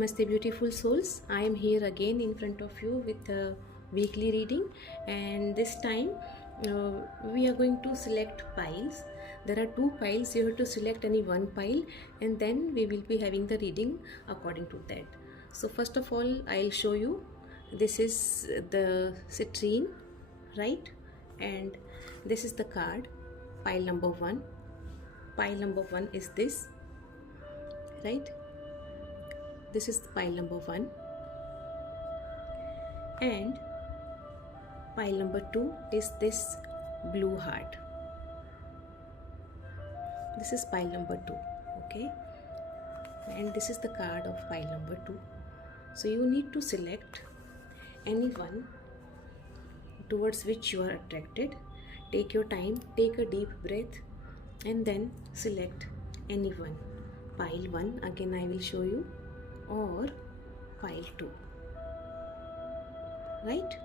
Namaste beautiful souls. I am here again in front of you with a weekly reading, and this time we are going to select piles. There are two piles. You have to select any one pile, and then we will be having the reading according to that. So first of all, I'll show you. This is the citrine, right? And this is the card, pile number 1. Pile number 1 is this, right? This is pile number 1, and pile number 2 is this blue heart. This is pile number 2, okay? And this is the card of pile number 2. So you need to select any one towards which you are attracted. Take your time, take a deep breath, and then select any one. Pile 1, again I will show you, or pile 2, right?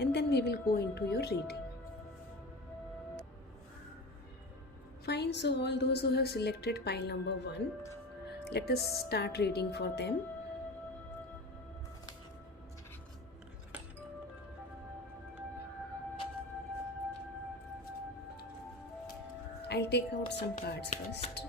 And then we will go into your reading. Fine, so all those who have selected pile number 1, let us start reading for them. I'll take out some cards first.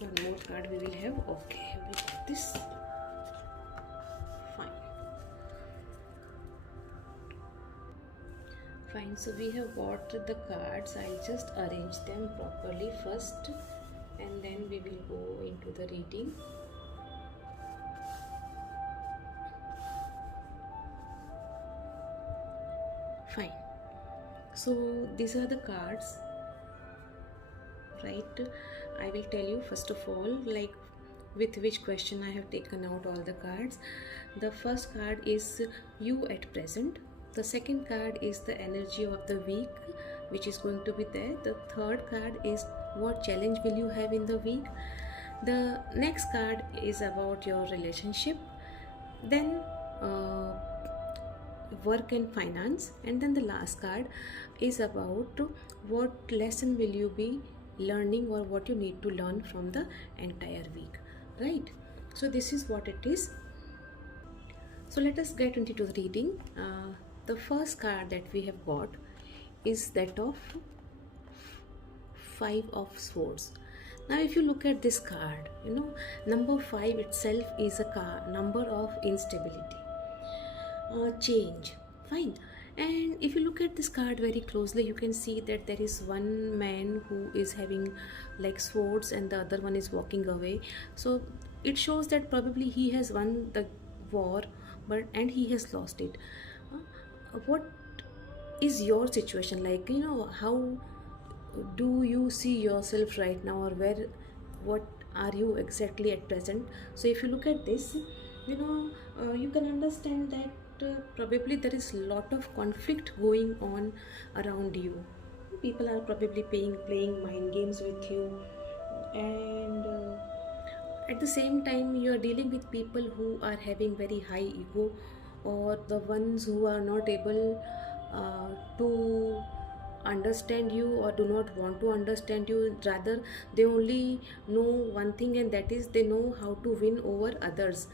One more card we will have. Okay, we got this. Fine, so we have got the cards. I'll just arrange them properly first, and then we will go into the reading. Fine, so these are the cards, right? I will tell you first of all, like with which question I have taken out all the cards. The first card is you at present. The second card is the energy of the week, which is going to be there. The third card is what challenge will you have in the week. The next card is about your relationship, then work and finance, and then the last card is about what lesson will you be learning or what you need to learn from the entire week, right? So this is what it is. So let us get into the reading. The first card that we have got is that of 5 of Swords. Now if you look at this card, you know, number 5 itself is a number of instability, change. Fine. And if you look at this card very closely, you can see that there is one man who is having like swords and the other one is walking away. So it shows that probably he has won the war, and he has lost it. What is your situation like? You know, how do you see yourself right now, or what are you exactly at present? So if you look at this, you know, you can understand that probably there is a lot of conflict going on around you, people are probably playing mind games with you, and at the same time you are dealing with people who are having very high ego, or the ones who are not able to understand you or do not want to understand you. Rather, they only know one thing, and that is they know how to win over others,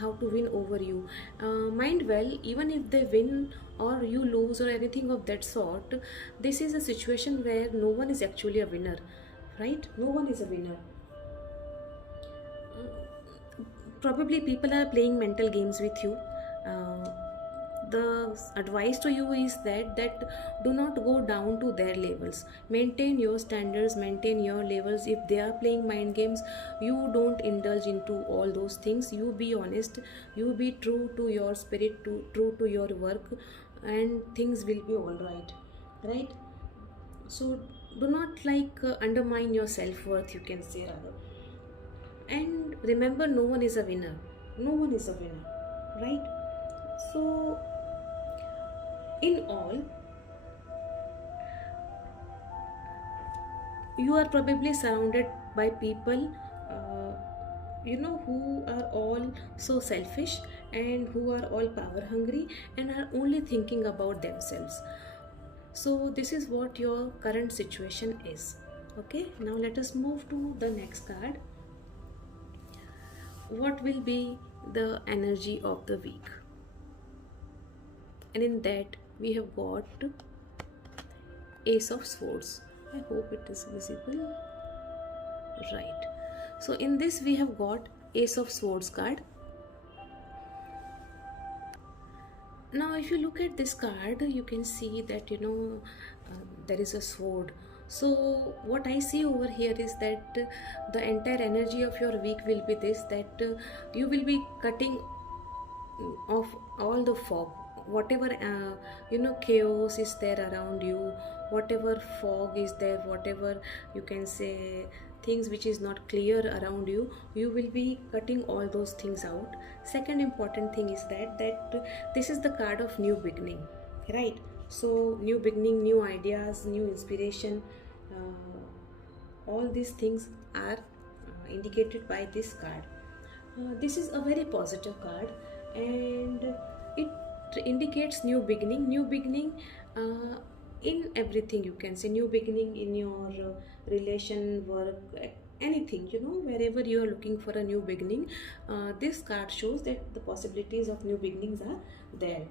how to win over you. Mind well, even if they win or you lose or anything of that sort, this is a situation where no one is actually a winner, right? No one is a winner. Probably people are playing mental games with you. uh, the advice to you is that do not go down to their levels. Maintain your standards, maintain your levels. If they are playing mind games, you don't indulge into all those things. You be honest, you be true to your spirit, true to your work, and things will be all right, right? So do not undermine your self-worth, you can say, rather. And remember, no one is a winner, no one is a winner, right? So in all, you are probably surrounded by people who are all so selfish, and who are all power hungry, and are only thinking about themselves. So this is what your current situation is. Okay, now let us move to the next card. What will be the energy of the week? And in that we have got Ace of Swords. I hope it is visible, right? So in this we have got Ace of Swords card. Now if you look at this card, you can see that there is a sword. So what I see over here is that the entire energy of your week will be this, that you will be cutting off all the fog, whatever chaos is there around you, whatever fog is there, whatever you can say things which is not clear around you, you will be cutting all those things out. Second important thing is that this is the card of new beginning, right? So new beginning, new ideas, new inspiration, all these things are indicated by this card. This is a very positive card, and it indicates new beginning in everything, you can say. New beginning in your relation, work, anything, wherever you are looking for a new beginning, this card shows that the possibilities of new beginnings are there.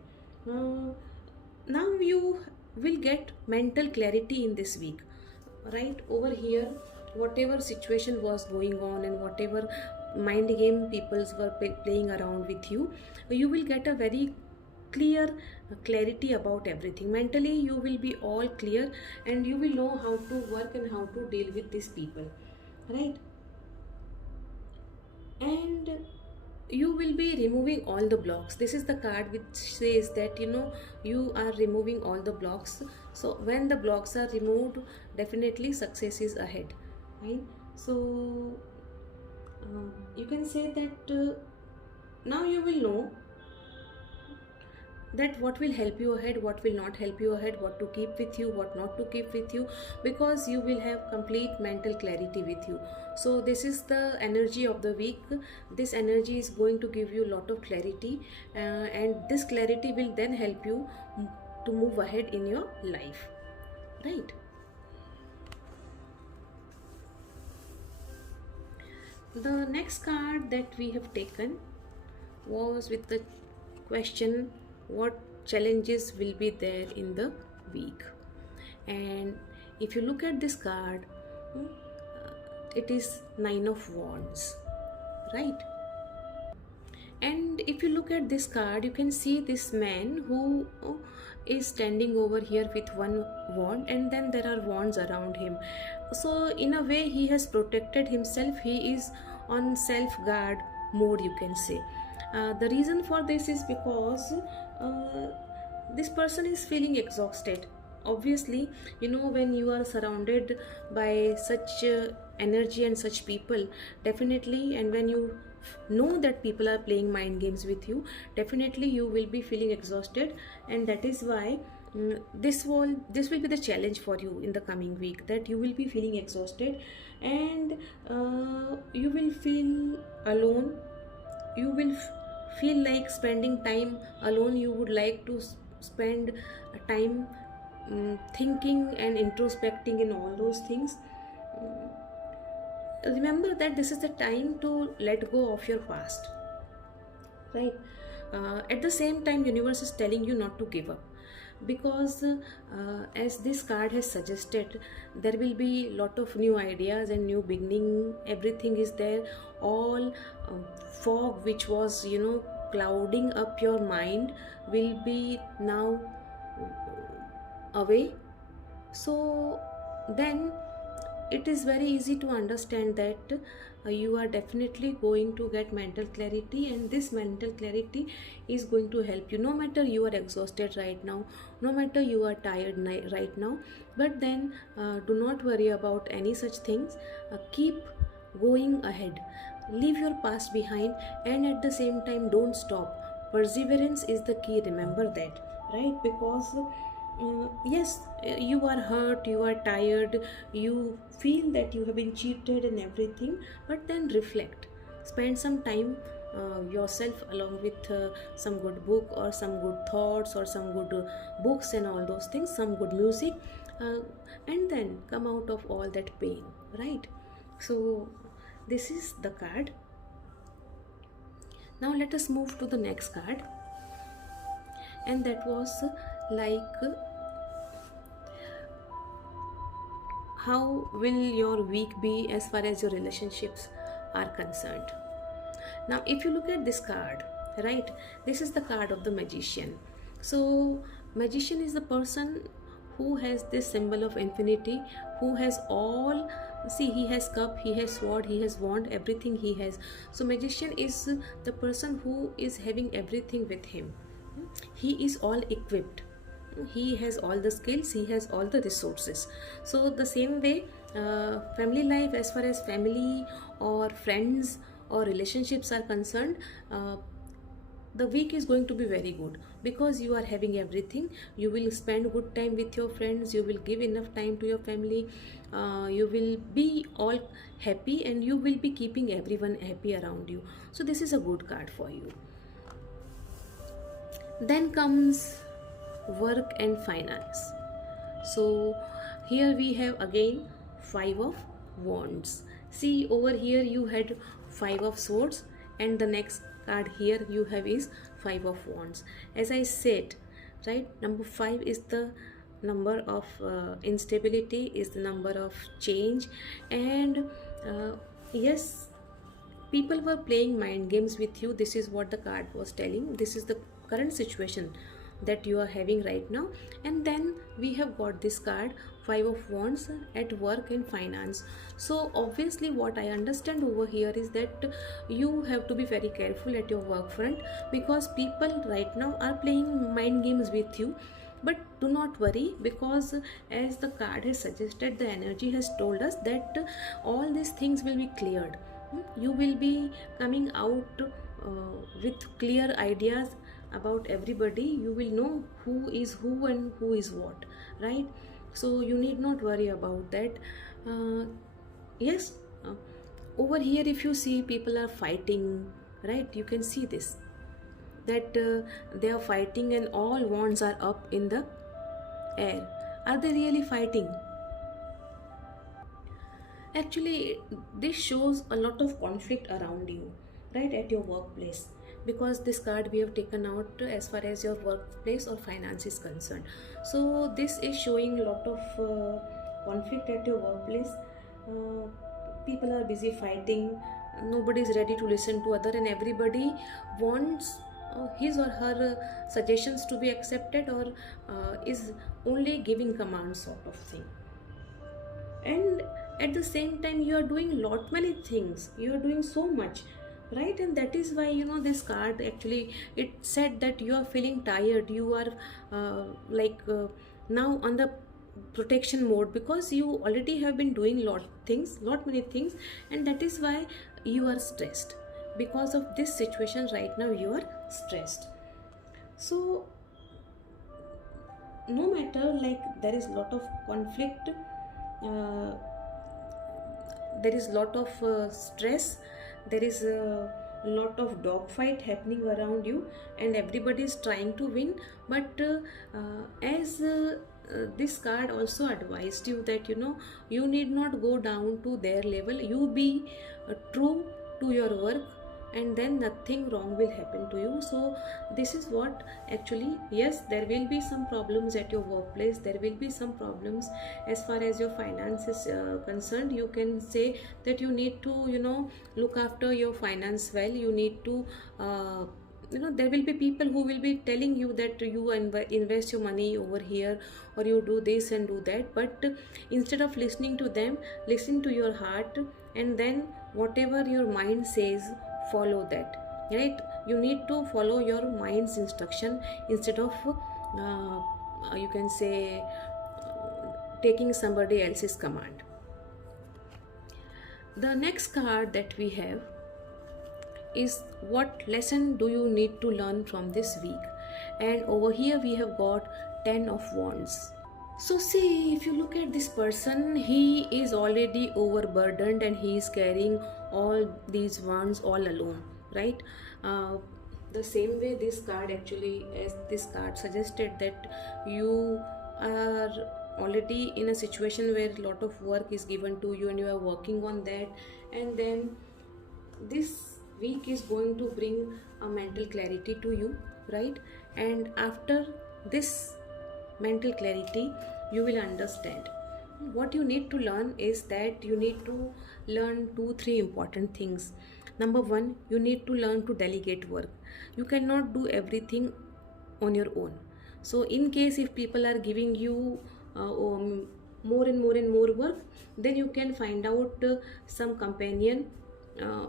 Now you will get mental clarity in this week, right? Over here, whatever situation was going on and whatever mind game peoples were playing around with you, you will get a very clear clarity about everything. Mentally you will be all clear, and you will know how to work and how to deal with these people, right? And you will be removing all the blocks. This is the card which says that you are removing all the blocks. So when the blocks are removed, definitely success is ahead, right? So you can say that now you will know that what will help you ahead, what will not help you ahead, what to keep with you, what not to keep with you, because you will have complete mental clarity with you. So this is the energy of the week. This energy is going to give you a lot of clarity, and this clarity will then help you to move ahead in your life, right? The next card that we have taken was with the question, what challenges will be there in the week? And if you look at this card, it is Nine of Wands, right? And if you look at this card, you can see this man who is standing over here with one wand, and then there are wands around him. So in a way he has protected himself. He is on self guard mode, you can say. The reason for this is because this person is feeling exhausted. Obviously, when you are surrounded by such energy and such people, definitely, and when you know that people are playing mind games with you, definitely you will be feeling exhausted, and that is why this will be the challenge for you in the coming week, that you will be feeling exhausted, and you will feel alone. You will feel like spending time alone. You would like to spend time thinking and introspecting in all those things. Remember that this is the time to let go of your past, right? At the same time, universe is telling you not to give up, because as this card has suggested, there will be lot of new ideas and new beginning. Everything is there. All fog which was clouding up your mind will be now away. So then it is very easy to understand that you are definitely going to get mental clarity, and this mental clarity is going to help you, no matter you are exhausted right now, no matter you are tired right now. But then do not worry about any such things. Keep going ahead, leave your past behind, and at the same time don't stop. Perseverance is the key, remember that, right? Because yes, you are hurt, you are tired, you feel that you have been cheated and everything, but then reflect, spend some time yourself along with some good book or some good thoughts or some good books and all those things, some good music, uh, and then come out of all that pain, right? So this is the card. Now let us move to the next card, and that was like, how will your week be as far as your relationships are concerned? Now if you look at this card, right, this is the card of the magician. So magician is the person who has this symbol of infinity, who has all, see, he has cup, he has sword, he has wand, everything he has. So magician is the person who is having everything with him. He is all equipped, he has all the skills, he has all the resources. So the same way, family life, as far as family or friends or relationships are concerned, the week is going to be very good, because you are having everything. You will spend good time with your friends, you will give enough time to your family, you will be all happy, and you will be keeping everyone happy around you. So this is a good card for you. Then comes work and finance. So here we have again 5 of wands. See, over here you had 5 of swords, and the next card here you have is 5 of wands. As I said, right, number 5 is the number of instability, is the number of change, and yes, people were playing mind games with you. This is what the card was telling. This is the current situation that you are having right now. And then we have got this card, 5 of wands, at work and finance. So obviously what I understand over here is that you have to be very careful at your work front, because people right now are playing mind games with you. But do not worry, because as the card has suggested, the energy has told us that all these things will be cleared. You will be coming out with clear ideas about everybody. You will know who is who and who is what, right? So you need not worry about that. Yes, over here if you see, people are fighting, right? You can see this, that they are fighting and all wands are up in the air. Are they really fighting? Actually, this shows a lot of conflict around you, right, at your workplace, because this card we have taken out as far as your workplace or finance is concerned. So this is showing a lot of conflict at your workplace. uh, People are busy fighting, nobody is ready to listen to other, and everybody wants his or her suggestions to be accepted, or is only giving commands, sort of thing. And at the same time you are doing lot many things, you are doing so much, right? And that is why this card, actually it said that you are feeling tired, you are now on the protection mode, because you already have been doing lot many things, and that is why you are stressed. Because of this situation right now, you are stressed. So no matter, like, there is lot of conflict, uh, there is lot of stress, there is a lot of dogfight happening around you, and everybody is trying to win. But as this card also advised you that, you need not go down to their level. You be true to your work, and then nothing wrong will happen to you. So this is what actually, yes, there will be some problems at your workplace, there will be some problems as far as your finance is concerned. You can say that you need to, look after your finance well. You need to there will be people who will be telling you that you invest your money over here, or you do this and do that. But instead of listening to them, listen to your heart, and then whatever your mind says, follow that, right? You need to follow your mind's instruction instead of you can say taking somebody else's command. The next card that we have is, what lesson do you need to learn from this week? And over here we have got 10 of wands. So see, if you look at this person, he is already overburdened and he is carrying all these wands all alone, right? The same way this card actually, as this card suggested, that you are already in a situation where a lot of work is given to you and you are working on that, and then this week is going to bring a mental clarity to you, right? And after this mental clarity, you will understand. What you need to learn is that you need to learn 2-3 important things. Number one, you need to learn to delegate work. You cannot do everything on your own. So in case if people are giving you more and more and more work, then you can find out some companion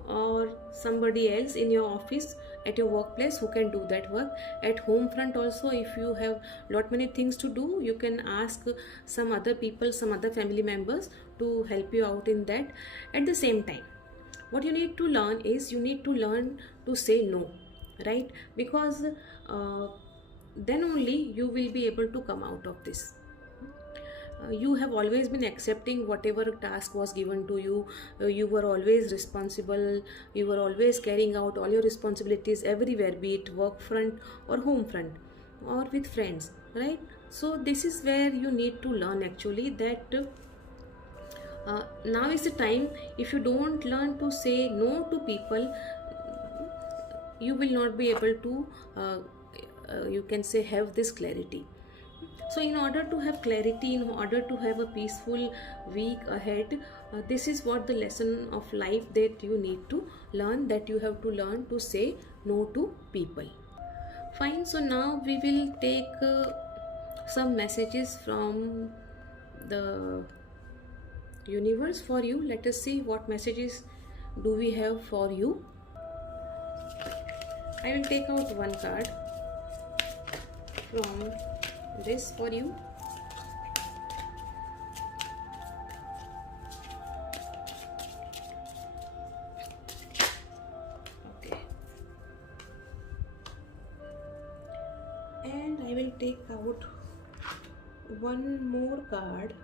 or somebody else in your office, at your workplace, who can do that work. At home front also, if you have lot many things to do, you can ask some other people, some other family members to help you out in that. At the same time, what you need to learn is, you need to learn to say no, right? Because then only you will be able to come out of this. You have always been accepting whatever task was given to you. You were always responsible. You were always carrying out all your responsibilities everywhere, be it work front or home front or with friends, right? So this is where you need to learn actually that now is the time. If you don't learn to say no to people, you will not be able to you can say have this clarity. So in order to have clarity, in order to have a peaceful week ahead, this is what the lesson of life that you need to learn, that you have to learn to say no to people. Fine, so now we will take some messages from the universe for you. Let us see what messages do we have for you. I will take out one card from this for you. Okay, and I will take out one more card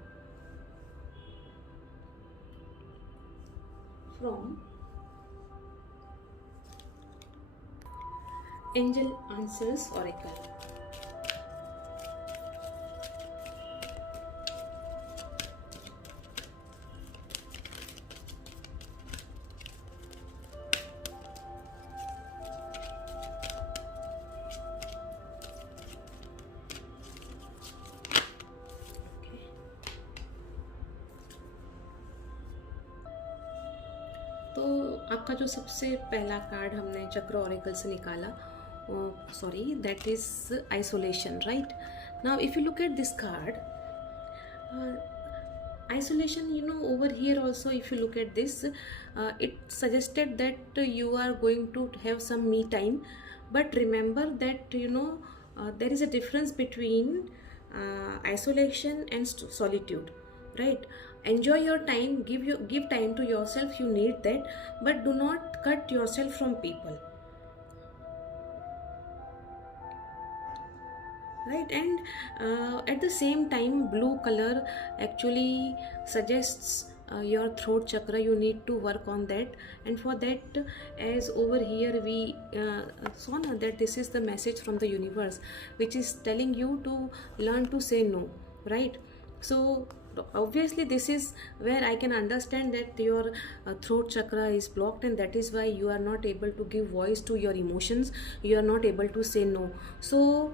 from Angel Answers Oracle. तो आपका जो सबसे पहला card हमने चक्र oracle से निकाला, sorry, that is isolation, right? Now if you look at this card, isolation, over here also, if you look at this, it suggested that you are going to have some me time. But remember that there is a difference between isolation and solitude, right? Enjoy your time, give time to yourself, you need that, but do not cut yourself from people. right? And at the same time, blue color actually suggests your throat chakra. You need to work on that, and for that, as over here we saw now that this is the message from the universe which is telling you to learn to say no, right? So obviously this is where I can understand that your throat chakra is blocked, and that is why you are not able to give voice to your emotions, you are not able to say no. So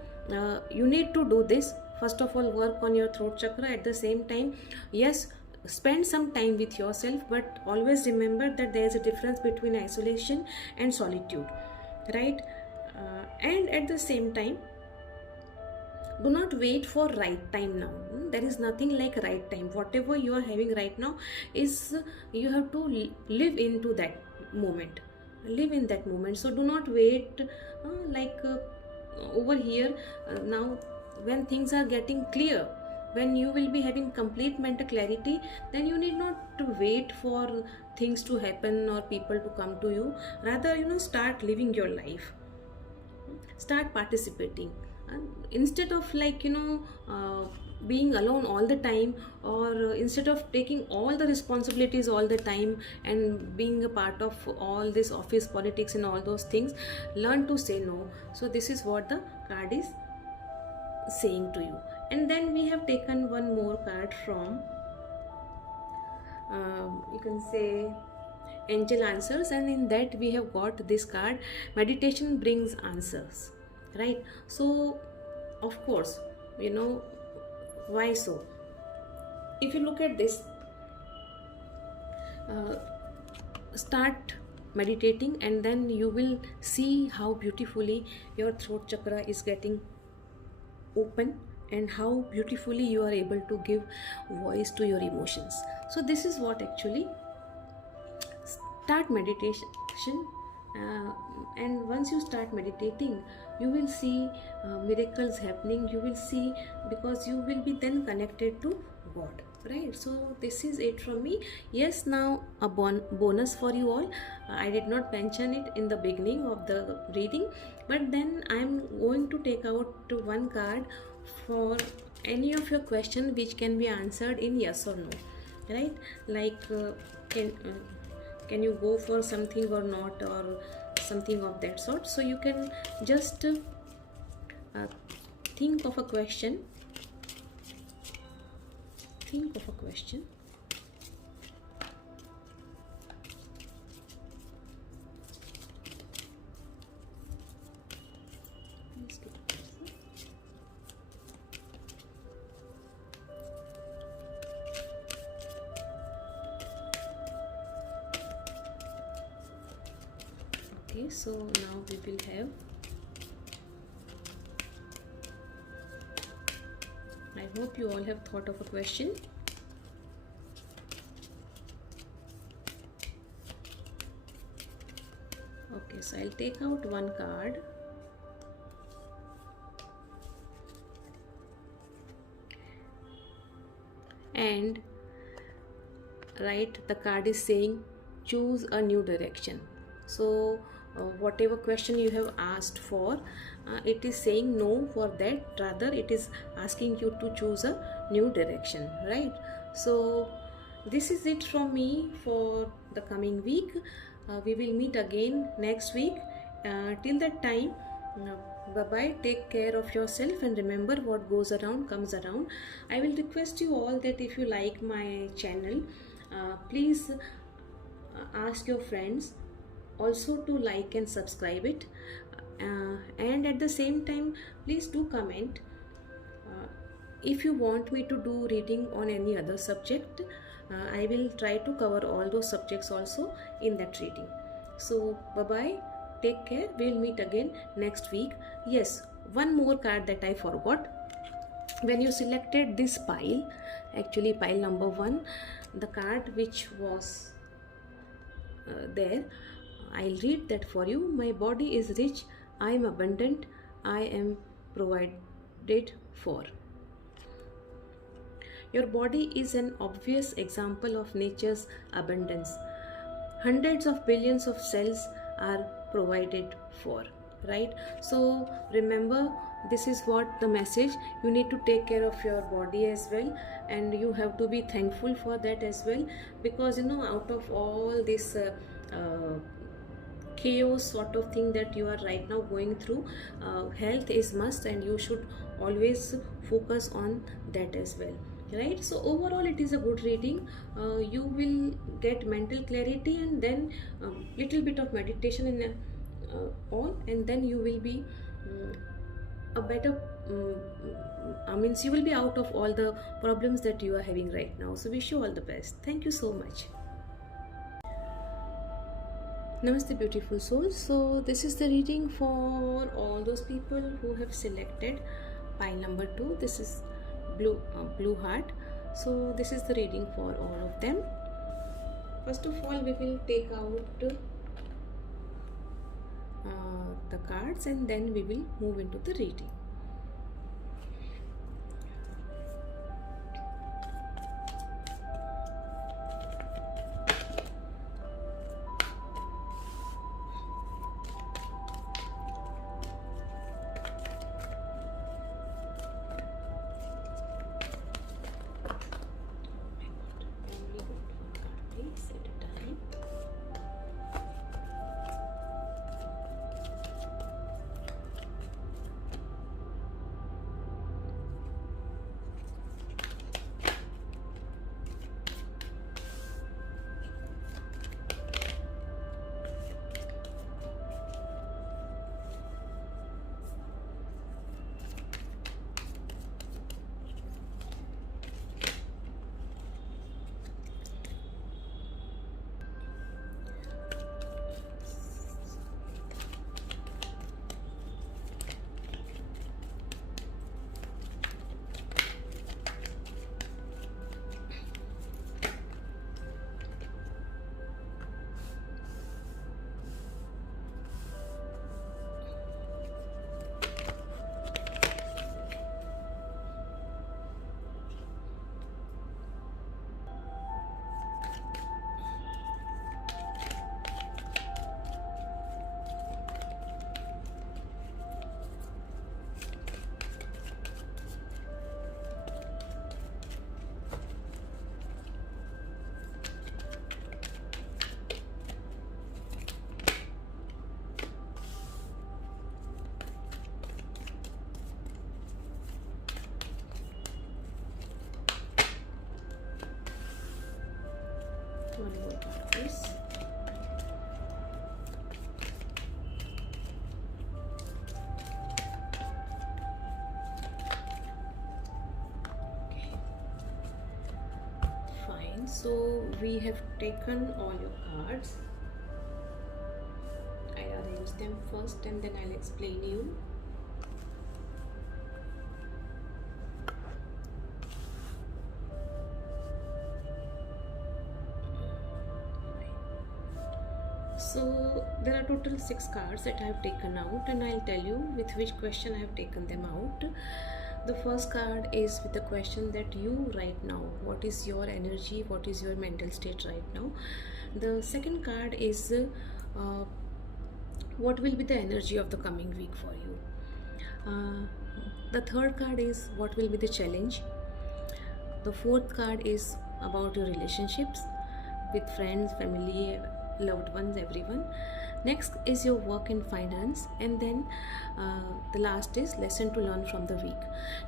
you need to do this. First of all, work on your throat chakra. At the same time, yes, spend some time with yourself, but always remember that there is a difference between isolation and solitude, right? And at the same time, do not wait for right time now. There is nothing like right time. Whatever you are having right now is, you have to live into that moment, live in that moment. So do not wait, over here, now when things are getting clear, when you will be having complete mental clarity, then you need not to wait for things to happen or people to come to you. Rather, start living your life, start participating. And instead of being alone all the time, or instead of taking all the responsibilities all the time and being a part of all this office politics and all those things, learn to say no. So this is what the card is saying to you. And then we have taken one more card from, you can say, angel answers, and in that we have got this card, meditation brings answers, right? So of course, why so? If you look at this, start meditating, and then you will see how beautifully your throat chakra is getting open, and how beautifully you are able to give voice to your emotions. So this is what actually, start meditation, and once you start meditating, you will see miracles happening. You will see, because you will be then connected to God, right? So this is it from me. Yes, now a bonus for you all. I did not mention it in the beginning of the reading, but then I'm going to take out one card for any of your question which can be answered in yes or no, right? Like can you go for something or not, or something of that sort. So you can just think of a question. Think of a question. Okay, so now we will have, I hope you all have thought of a question. Okay, so I'll take out one card. And right, the card is saying choose a new direction. So whatever question you have asked for, it is saying no for that. Rather, it is asking you to choose a new direction, right? So this is it from me for the coming week. We will meet again next week. Till that time, bye bye. Take care of yourself, and remember, what goes around comes around. I will request you all that if you like my channel, please ask your friends also to like and subscribe it, and at the same time, please do comment if you want me to do reading on any other subject. I will try to cover all those subjects also in that reading. So bye bye, take care. We'll meet again next week. Yes, one more card that I forgot. When you selected this pile, actually pile number 1, the card which was there, I'll read that for you. My body is rich, I am abundant, I am provided for. Your body is an obvious example of nature's abundance. Hundreds of billions of cells are provided for. right? So remember, this is what the message. You need to take care of your body as well, and you have to be thankful for that as well, because out of all this chaos sort of thing that you are right now going through, health is must, and you should always focus on that as well, right? So overall it is a good reading. You will get mental clarity, and then little bit of meditation in all, and then you will be a better means you will be out of all the problems that you are having right now. So wish you all the best. Thank you so much. Namaste, beautiful souls. So this is the reading for all those people who have selected pile number 2. This is blue heart. So this is the reading for all of them. First of all, we will take out the cards, and then we will move into the reading. One more card, please. Okay. Fine. So we have taken all your cards. I'll arrange them first, and then I'll explain you. So there are total 6 cards that I have taken out, and I'll tell you with which question I have taken them out. The first card is with the question that you right now, what is your energy, what is your mental state right now. The second card is what will be the energy of the coming week for you. The third card is what will be the challenge. The fourth card is about your relationships with friends, family, loved ones, everyone. Next is your work and finance, and then the last is lesson to learn from the week.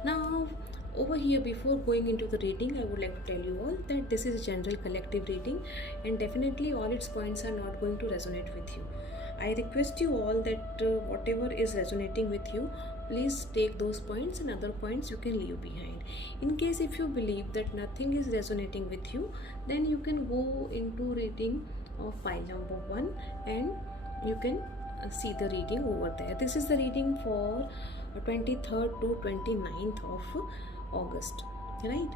Now over here, before going into the reading, I would like to tell you all that this is a general collective reading, and definitely all its points are not going to resonate with you. I request you all that whatever is resonating with you, please take those points, and other points you can leave behind. In case if you believe that nothing is resonating with you, then you can go into reading of pile number 1, and you can see the reading over there. This is the reading for 23rd to 29th of August, right?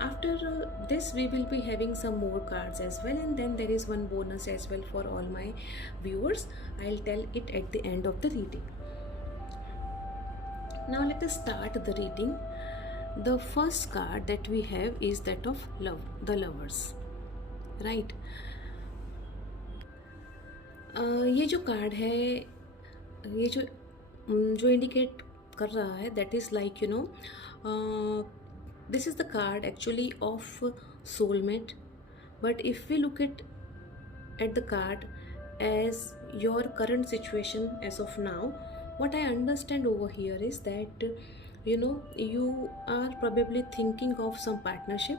After this we will be having some more cards as well, and then there is one bonus as well for all my viewers. I'll tell it at the end of the reading. Now let us start the reading. The first card that we have is that of love, the Lovers, right? ये जो card है, ये जो जो indicate कर रहा है, that is like this is the card actually of soulmate. But if we look at the card as your current situation as of now, what I understand over here is that you are probably thinking of some partnership.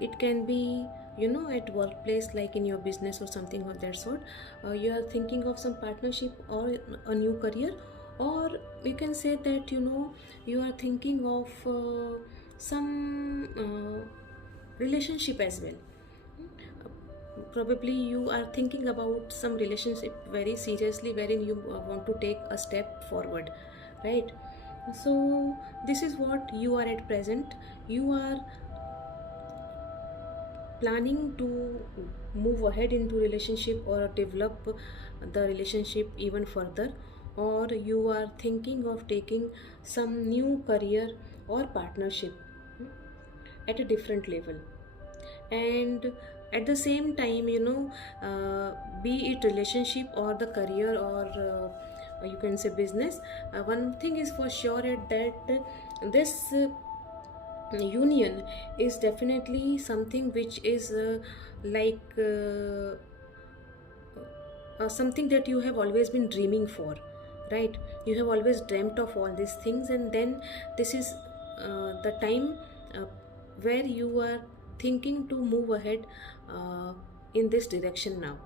It can be at workplace, like in your business or something of that sort. You are thinking of some partnership or a new career, or you can say that you are thinking of some relationship as well. Probably you are thinking about some relationship very seriously, wherein you want to take a step forward, right? So this is what you are at present. You are planning to move ahead into relationship or develop the relationship even further, or you are thinking of taking some new career or partnership at a different level. And at the same time, be it relationship or the career, or you can say business, one thing is for sure that this union is definitely something which is something that you have always been dreaming for, right? You have always dreamt of all these things, and then this is the time uh, where you are thinking to move ahead in this direction now.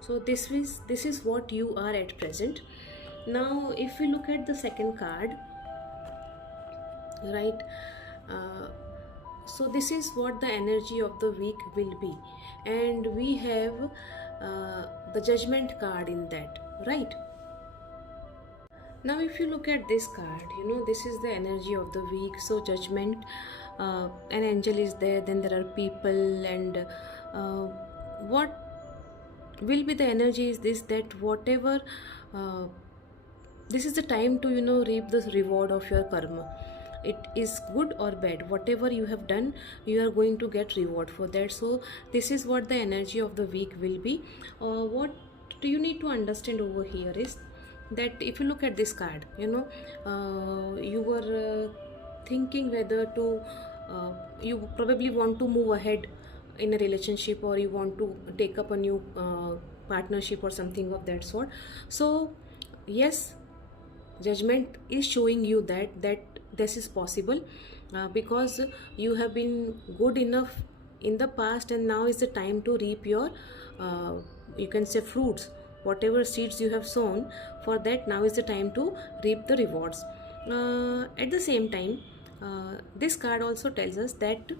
So this is what you are at present. Now if we look at the second card, right? uh, so this is what the energy of the week will be, and we have the judgment card in that, right? Now if you look at this card, this is the energy of the week. So judgment, an angel is there, then there are people, and what will be the energy is this, that whatever uh, this is the time to reap the reward of your karma. It is good or bad, whatever you have done, you are going to get reward for that. So this is what the energy of the week will be. What do you need to understand over here is that if you look at this card, you were thinking whether to you probably want to move ahead in a relationship, or you want to take up a new partnership or something of that sort. So yes, judgment is showing you that this is possible, because you have been good enough in the past, and now is the time to reap your you can say fruits. Whatever seeds you have sown, for that now is the time to reap the rewards. At the same time, this card also tells us that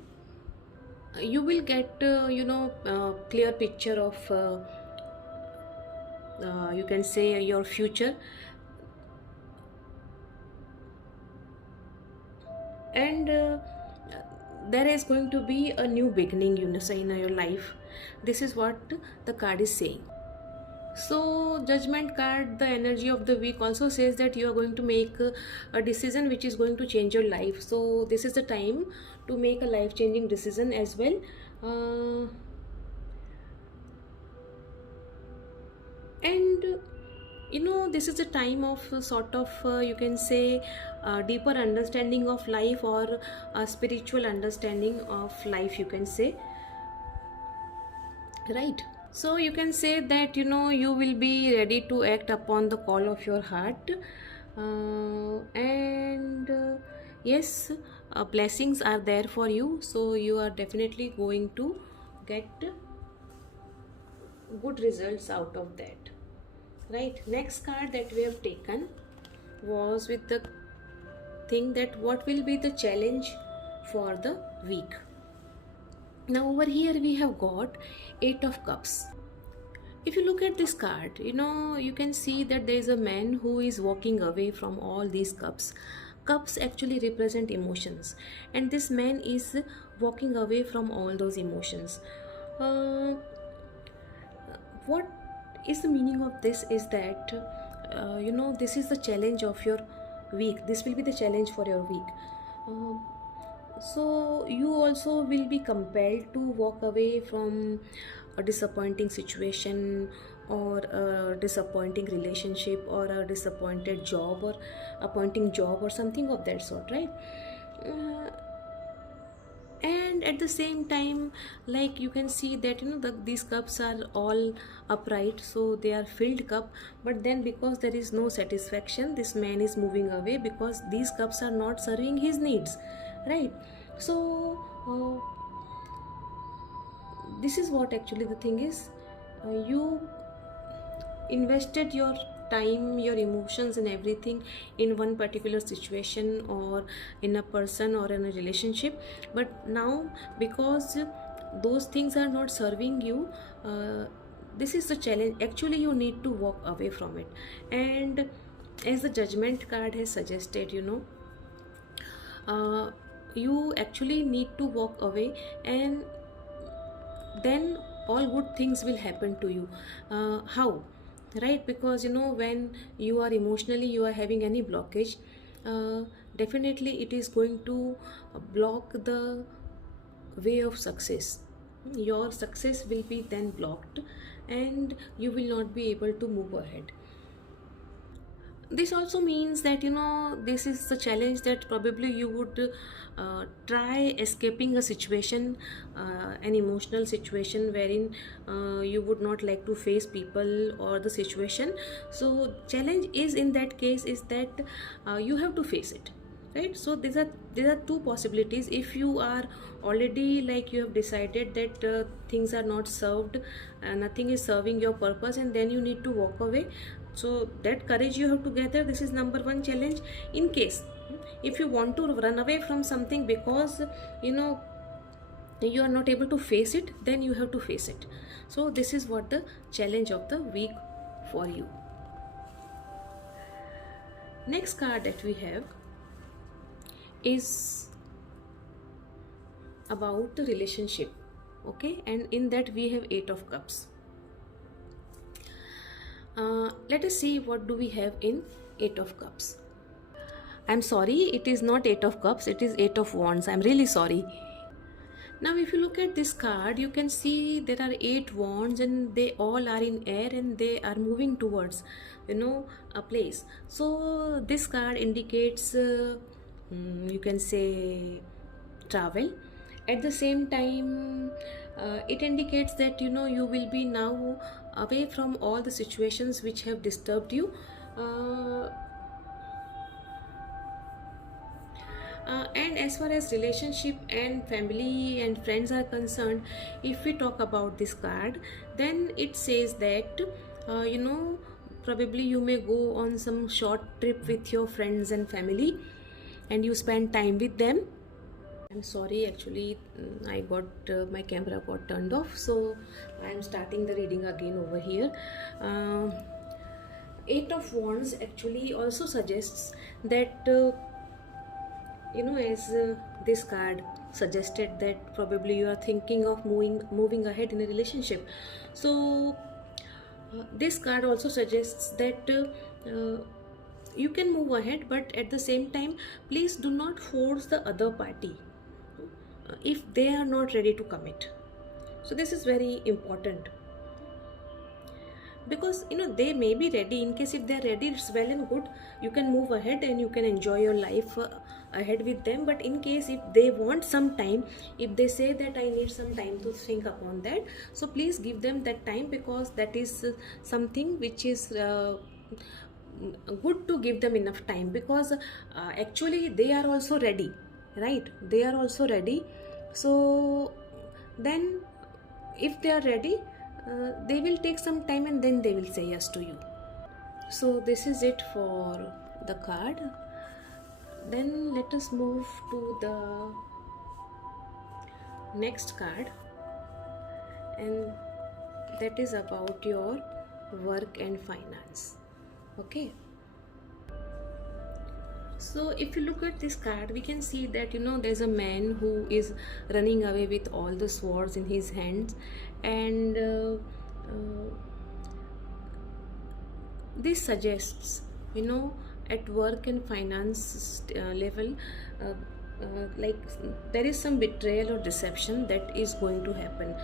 you will get clear picture of you can say your future, and there is going to be a new beginning, say, in your life. This is what the card is saying. So judgment card, the energy of the week, also says that you are going to make a decision which is going to change your life. So this is the time to make a life changing decision as well. And this is the time of sort of you can say deeper understanding of life, or spiritual understanding of life, you can say, right? So you can say that you will be ready to act upon the call of your heart, and yes, blessings are there for you, so you are definitely going to get good results out of that, right? Next card that we have taken was with the thing that what will be the challenge for the week. Now over here we have got 8 of Cups. If you look at this card, you can see that there is a man who is walking away from all these cups. Cups actually represent emotions, and this man is walking away from all those emotions. What is the meaning of this is that this is the challenge of your week. This will be the challenge for your week. So you also will be compelled to walk away from a disappointing situation, or a disappointing relationship or a disappointed job or appointing job or something of that sort, right? uh, and at the same time, like you can see that these cups are all upright, so they are filled cup. But then because there is no satisfaction, this man is moving away because these cups are not serving his needs, right? So this is what actually the thing is. You invested your time, your emotions and everything in one particular situation or in a person or in a relationship, but now because those things are not serving you, this is the challenge. Actually you need to walk away from it. And as the Judgment card has suggested, you actually need to walk away, and then all good things will happen to you. How? Right? Because when you are emotionally, you are having any blockage, uh, definitely it is going to block the way of success. Your success will be then blocked, and you will not be able to move ahead. This also means that this is the challenge that probably you would try escaping a situation, an emotional situation wherein you would not like to face people or the situation. So challenge is, in that case, is that you have to face it, right? So these are two possibilities. If you are already, like, you have decided that things are not served, nothing is serving your purpose, and then you need to walk away. So that courage you have to gather. This is number one challenge. In case if you want to run away from something because you are not able to face it, then you have to face it. So this is what the challenge of the week for you. Next card that we have is about the relationship, okay? And in that we have 8 of cups. Let us see what do we have in 8 of cups. I'm sorry, it is not 8 of cups, it is 8 of wands. I'm really sorry. Now if you look at this card, you can see there are 8 wands, and they all are in air, and they are moving towards a place. So this card indicates you can say travel. At the same time, it indicates that you will be now away from all the situations which have disturbed you. And as far as relationship and family and friends are concerned, if we talk about this card, then it says that probably you may go on some short trip with your friends and family, and you spend time with them. I'm sorry, actually I got my camera got turned off, so I'm starting the reading again over here. 8 of wands actually also suggests that as this card suggested, that probably you are thinking of moving ahead in a relationship. So this card also suggests that you can move ahead, but at the same time, please do not force the other party if they are not ready to commit. So this is very important, because they may be ready. In case if they are ready, it's well and good, you can move ahead and you can enjoy your life ahead with them. But in case if they want some time, if they say that I need some time to think upon that, so please give them that time, because that is something which is good to give them enough time, because actually they are also ready, right? They are also ready. So then if they are ready, they will take some time, and then they will say yes to you. So this is it for the card. Then let us move to the next card, and that is about your work and finance. Okay, so if you look at this card, we can see that there's a man who is running away with all the swords in his hands, and this suggests at work and finance level, like there is some betrayal or deception that is going to happen.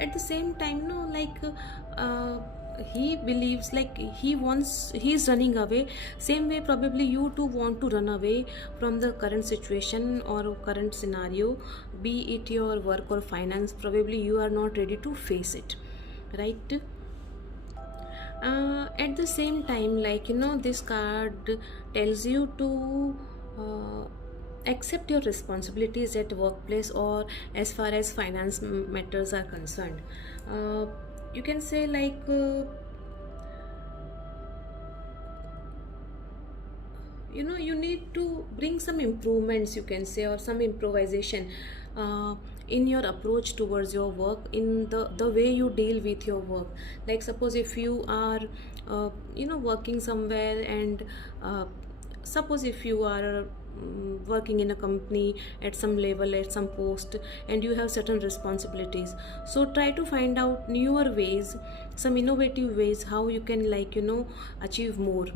at the same time, no, like he believes, like he's running away. Same way probably you too want to run away from the current situation or current scenario, be it your work or finance. Probably you are not ready to face it, right? At the same time, like this card tells you to accept your responsibilities at workplace or as far as finance matters are concerned. uh, you can say like you need to bring some improvements, you can say, or some improvisation in your approach towards your work, in the way you deal with your work. Like suppose if you are working somewhere, and suppose if you are working in a company at some level, at some post, and you have certain responsibilities, so try to find out newer ways, some innovative ways how you can, like achieve more.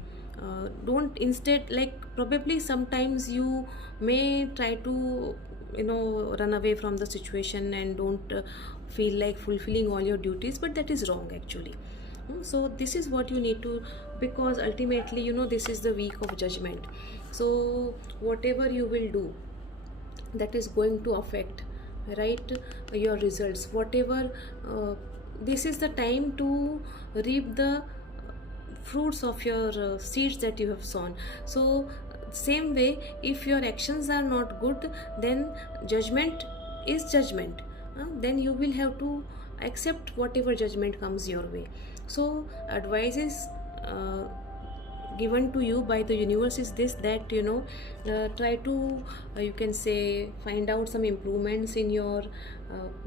Don't instead, like probably sometimes you may try to run away from the situation and don't feel like fulfilling all your duties, but that is wrong actually. So this is what you need to, because ultimately this is the week of judgment. So whatever you will do, that is going to affect, right, your results, whatever. This is the time to reap the fruits of your seeds that you have sown. So same way, if your actions are not good, then judgment is judgment. Then you will have to accept whatever judgment comes your way. So advice is given to you by the universe is this, that try to you can say find out some improvements in your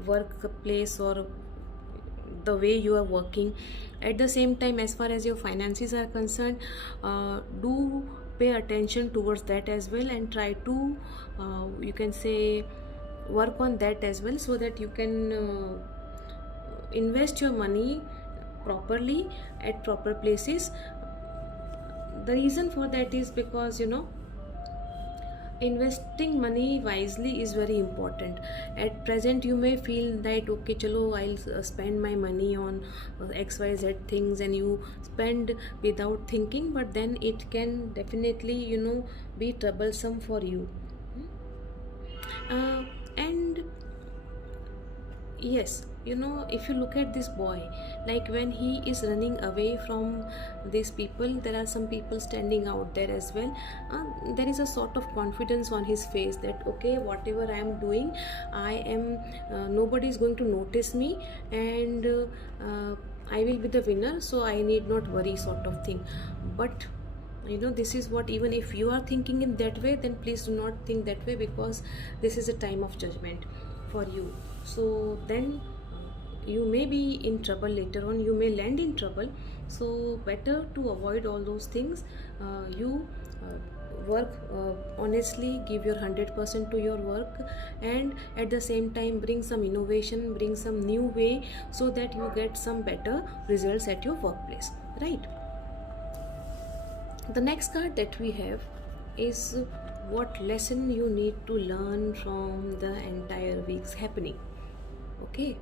workplace or the way you are working. At the same time, as far as your finances are concerned, do pay attention towards that as well, and try to you can say work on that as well, so that you can invest your money properly at proper places. The reason for that is because investing money wisely is very important. At present you may feel that okay chalo, I'll spend my money on xyz things, and you spend without thinking, but then it can definitely be troublesome for you. And yes, if you look at this boy, like when he is running away from these people, there are some people standing out there as well. There is a sort of confidence on his face that okay, whatever I am doing, I am nobody is going to notice me, and I will be the winner, so I need not worry, sort of thing. But this is what, even if you are thinking in that way, then please do not think that way, because this is a time of judgment for you. So then you may be in trouble later on, you may land in trouble. So better to avoid all those things. You work honestly, give your 100% to your work, and at the same time bring some innovation, bring some new way, so that you get some better results at your workplace, right? The next card that we have is what lesson you need to learn from the entire week's happening. Okay,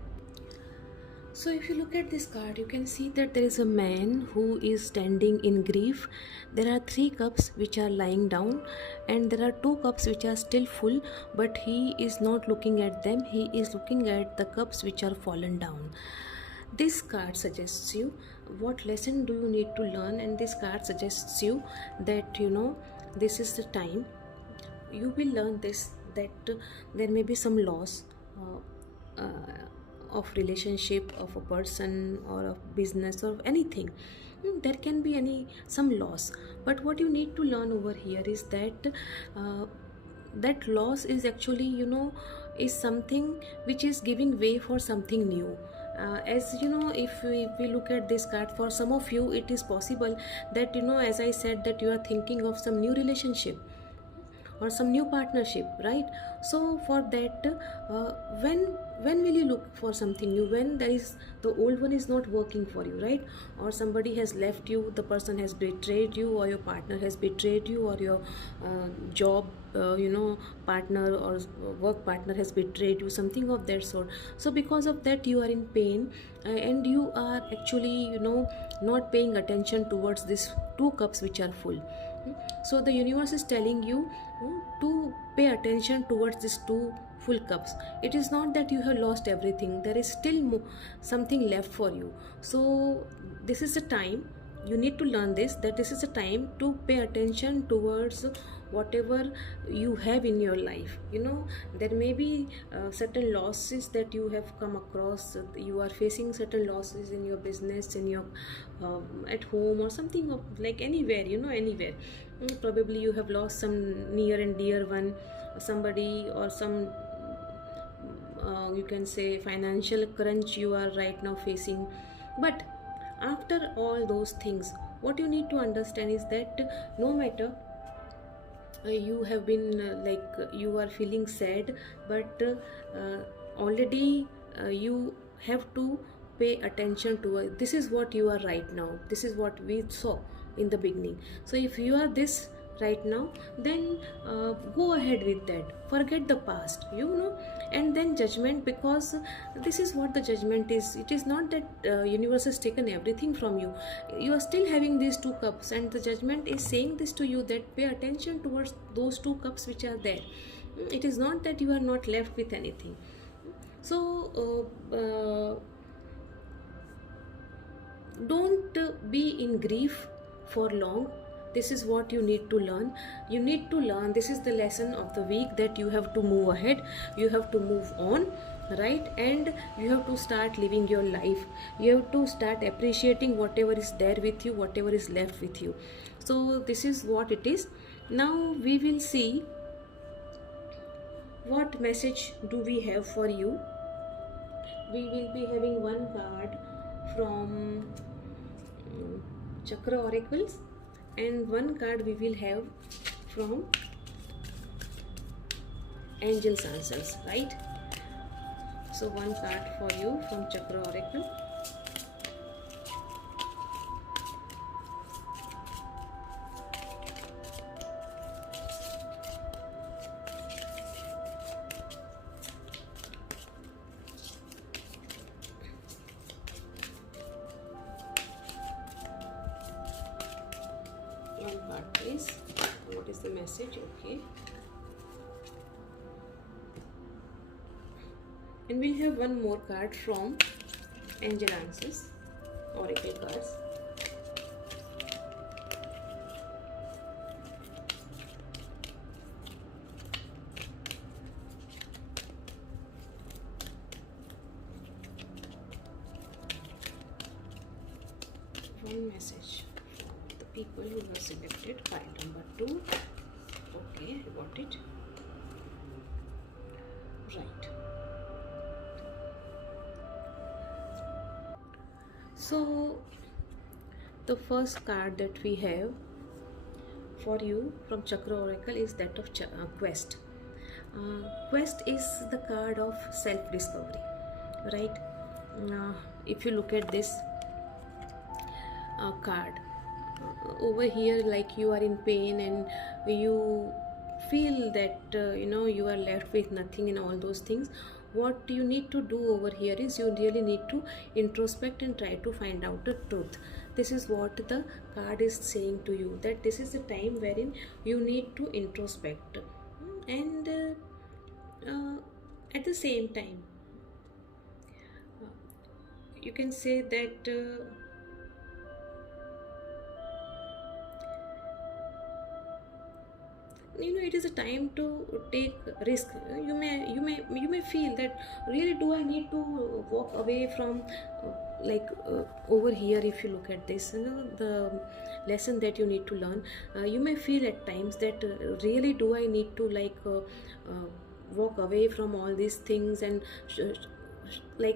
so if you look at this card, you can see that there is a man who is standing in grief. There are 3 cups which are lying down, and there are 2 cups which are still full, but he is not looking at them, he is looking at the cups which are fallen down. This card suggests you what lesson do you need to learn, and this card suggests you that this is the time you will learn this, that there may be some loss of relationship, of a person, or of business, or of anything. There can be some loss, but what you need to learn over here is that that loss is actually is something which is giving way for something new. As if we look at this card, for some of you it is possible that as I said, that you are thinking of some new relationship or some new partnership, right? So for that, when will you look for something new when there is the old one is not working for you, right? Or somebody has left you, the person has betrayed you, or your partner has betrayed you, or your job partner or work partner has betrayed you, something of that sort. So because of that you are in pain, and you are actually not paying attention towards these two cups which are full. So the universe is telling you to pay attention towards these two full cups. It is not that you have lost everything, there is still something left for you. So this is the time you need to learn this, that this is a time to pay attention towards whatever you have in your life. There may be certain losses that you have come across. You are facing certain losses in your business, in your at home, or something of like anywhere, anywhere. Probably you have lost some near and dear one, somebody, or some you can say financial crunch you are right now facing. But after all those things, what you need to understand is that no matter you have been you are feeling sad, but already you have to pay attention to this is what you are right now. This is what we saw in the beginning. So if you are this right now, then go ahead with that, forget the past, and then judgment, because this is what the judgment is. It is not that universe has taken everything from you. You are still having these two cups, and the judgment is saying this to you, that pay attention towards those two cups which are there. It is not that you are not left with anything. So don't be in grief for long. This is what you need to learn. You need to learn, this is the lesson of the week, that you have to move ahead, you have to move on, right? And you have to start living your life. You have to start appreciating whatever is there with you, whatever is left with you. So this is what it is. Now we will see what message do we have for you. We will be having one card from Chakra Oracles, and one card we will have from Angels Answers, right? So one card for you from Chakra Oracle, one card please. What is the message? Okay, and we'll have one more card from Angel Answers Oracle cards. One message from the people who have selected file number 2. Okay, I got it. Right. So the first card that we have for you from Chakra Oracle is that of Quest. Quest is the card of self-discovery, right? If you look at this card over here, like you are in pain and you feel that you are left with nothing and all those things. What you need to do over here is you really need to introspect and try to find out the truth. This is what the card is saying to you, that this is the time wherein you need to introspect, and at the same time you can say that it is a time to take risk. You may feel that really do I need to walk away from over here. If you look at this, the lesson that you need to learn, you may feel at times that really do I need to walk away from all these things, and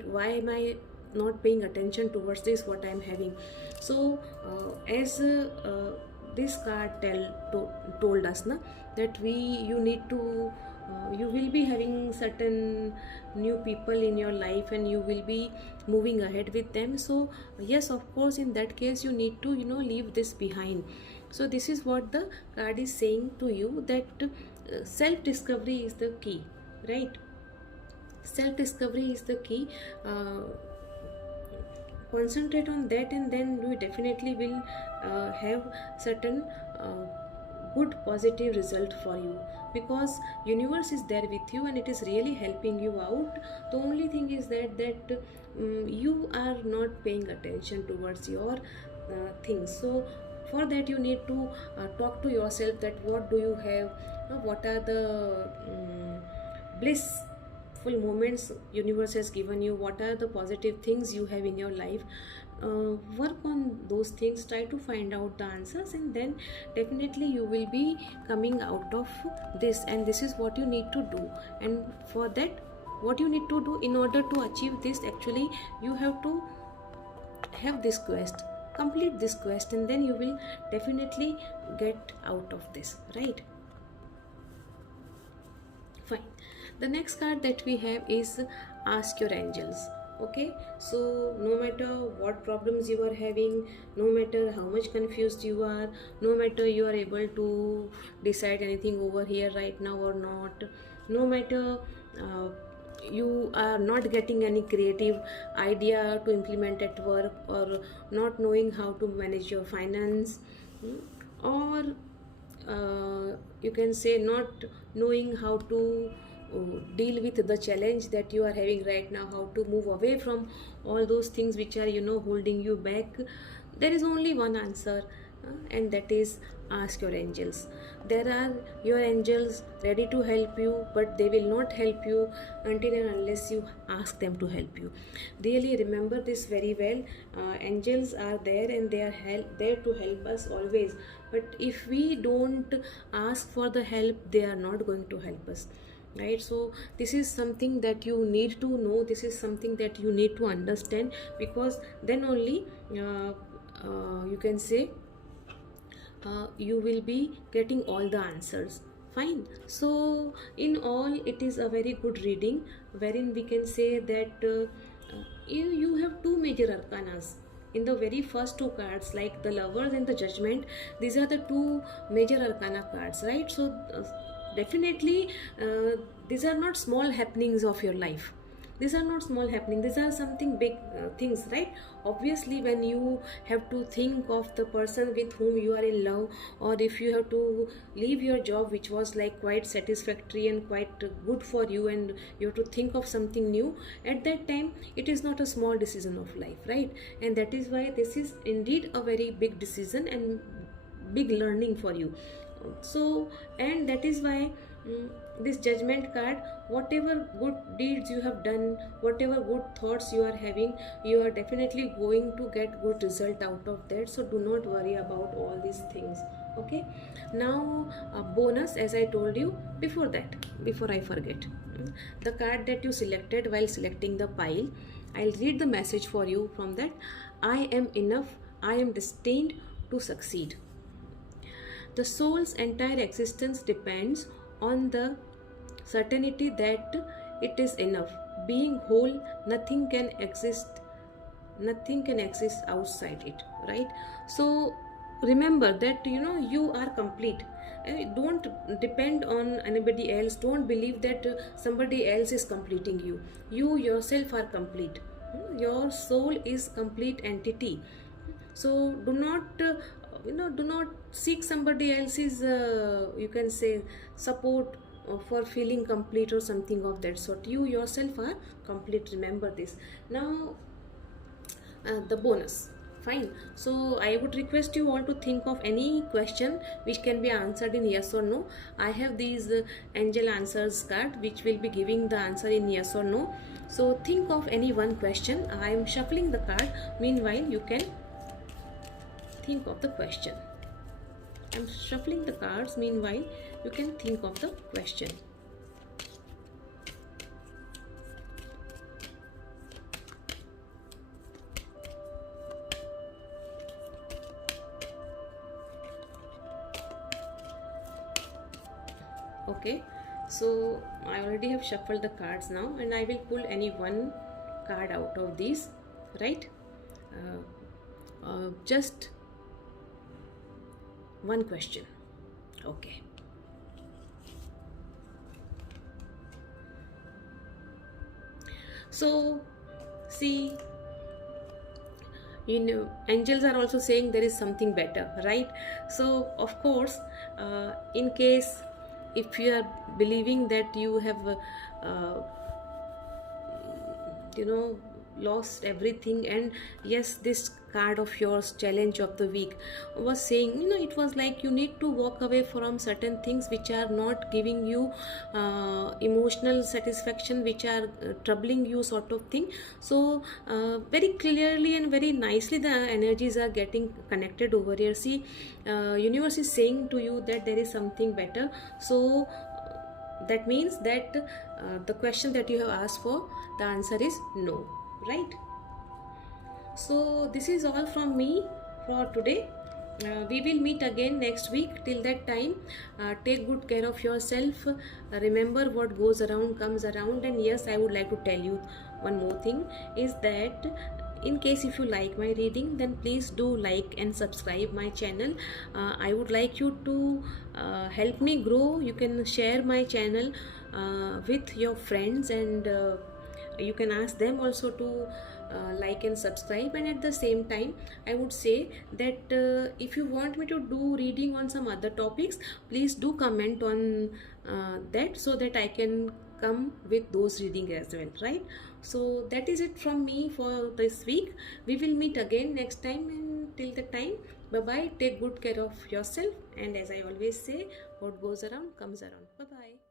why am I not paying attention towards this what I'm having. So as this card told us that you need to you will be having certain new people in your life and you will be moving ahead with them. So yes, of course, in that case you need to leave this behind. So this is what the card is saying to you, that self discovery is the key, right? Self discovery is the key. Concentrate on that, and then you definitely will have certain good positive result for you, because universe is there with you and it is really helping you out. The only thing is that you are not paying attention towards your things. So for that you need to talk to yourself, that what do you have, what are the blissful moments universe has given you, what are the positive things you have in your life. Work on those things, try to find out the answers, and then definitely you will be coming out of this. And this is what you need to do. And for that, what you need to do in order to achieve this, actually you have to have this quest, complete this quest, and then you will definitely get out of this, right? Fine. The next card that we have is Ask Your Angels. Okay, so no matter what problems you are having, no matter how much confused you are, no matter you are able to decide anything over here right now or not, no matter you are not getting any creative idea to implement at work, or not knowing how to manage your finance, or you can say not knowing how to deal with the challenge that you are having right now, how to move away from all those things which are holding you back. There is only one answer, and that is ask your angels. There are your angels ready to help you, but they will not help you until and unless you ask them to help you. Really remember this very well. Angels are there and they are there to help us always, but if we don't ask for the help, they are not going to help us, right? So this is something that you need to know, this is something that you need to understand, because then only you can say you will be getting all the answers. Fine. So in all, it is a very good reading, wherein we can say that you have two major arcanas in the very first two cards, like the Lovers and the Judgment. These are the two major arcana cards, right? So definitely these are not small happenings of your life. These are not small happenings, these are something big things, right? Obviously, when you have to think of the person with whom you are in love, or if you have to leave your job which was like quite satisfactory and quite good for you, and you have to think of something new, at that time it is not a small decision of life, right? And that is why this is indeed a very big decision and big learning for you. So, and that is why this Judgment card, whatever good deeds you have done, whatever good thoughts you are having, you are definitely going to get good result out of that. So do not worry about all these things. Okay, now a bonus, as I told you before that, before I forget, the card that you selected while selecting the pile, I'll read the message for you from that. I am enough, I am destined to succeed. The soul's entire existence depends on the certainty that it is enough. Being whole, nothing can exist outside it, right? So remember that you are complete. Don't depend on anybody else. Don't believe that somebody else is completing you. You yourself are complete. Your soul is complete entity. So do not do not seek somebody else's you can say support for feeling complete or something of that sort. You yourself are complete, remember this. Now the bonus. Fine. So I would request you all to think of any question which can be answered in yes or no. I have these angel answers card which will be giving the answer in yes or no. So think of any one question. I am shuffling the card. Meanwhile, you can think of the question. I'm shuffling the cards. Meanwhile, you can think of the question. Okay, So I already have shuffled the cards now, and I will pull any one card out of these, right? Just one question. Okay. So see, angels are also saying there is something better, right? So of course, in case if you are believing that you have uh, lost everything, and yes, this card of yours, challenge of the week, was saying, it was like you need to walk away from certain things which are not giving you emotional satisfaction, which are troubling you, sort of thing. So very clearly and very nicely the energies are getting connected over here. See, universe is saying to you that there is something better. So that means that the question that you have asked for, the answer is no, right? So this is all from me for today. We will meet again next week. Till that time, take good care of yourself. Remember, what goes around comes around. And yes, I would like to tell you one more thing, is that in case if you like my reading, then please do like and subscribe my channel. I would like you to help me grow. You can share my channel with your friends, and you can ask them also to like and subscribe. And at the same time, I would say that if you want me to do reading on some other topics, please do comment on that, so that I can come with those reading as well, right? So that is it from me for this week. We will meet again next time, and till the time, bye bye. Take good care of yourself, and as I always say, what goes around comes around. Bye bye.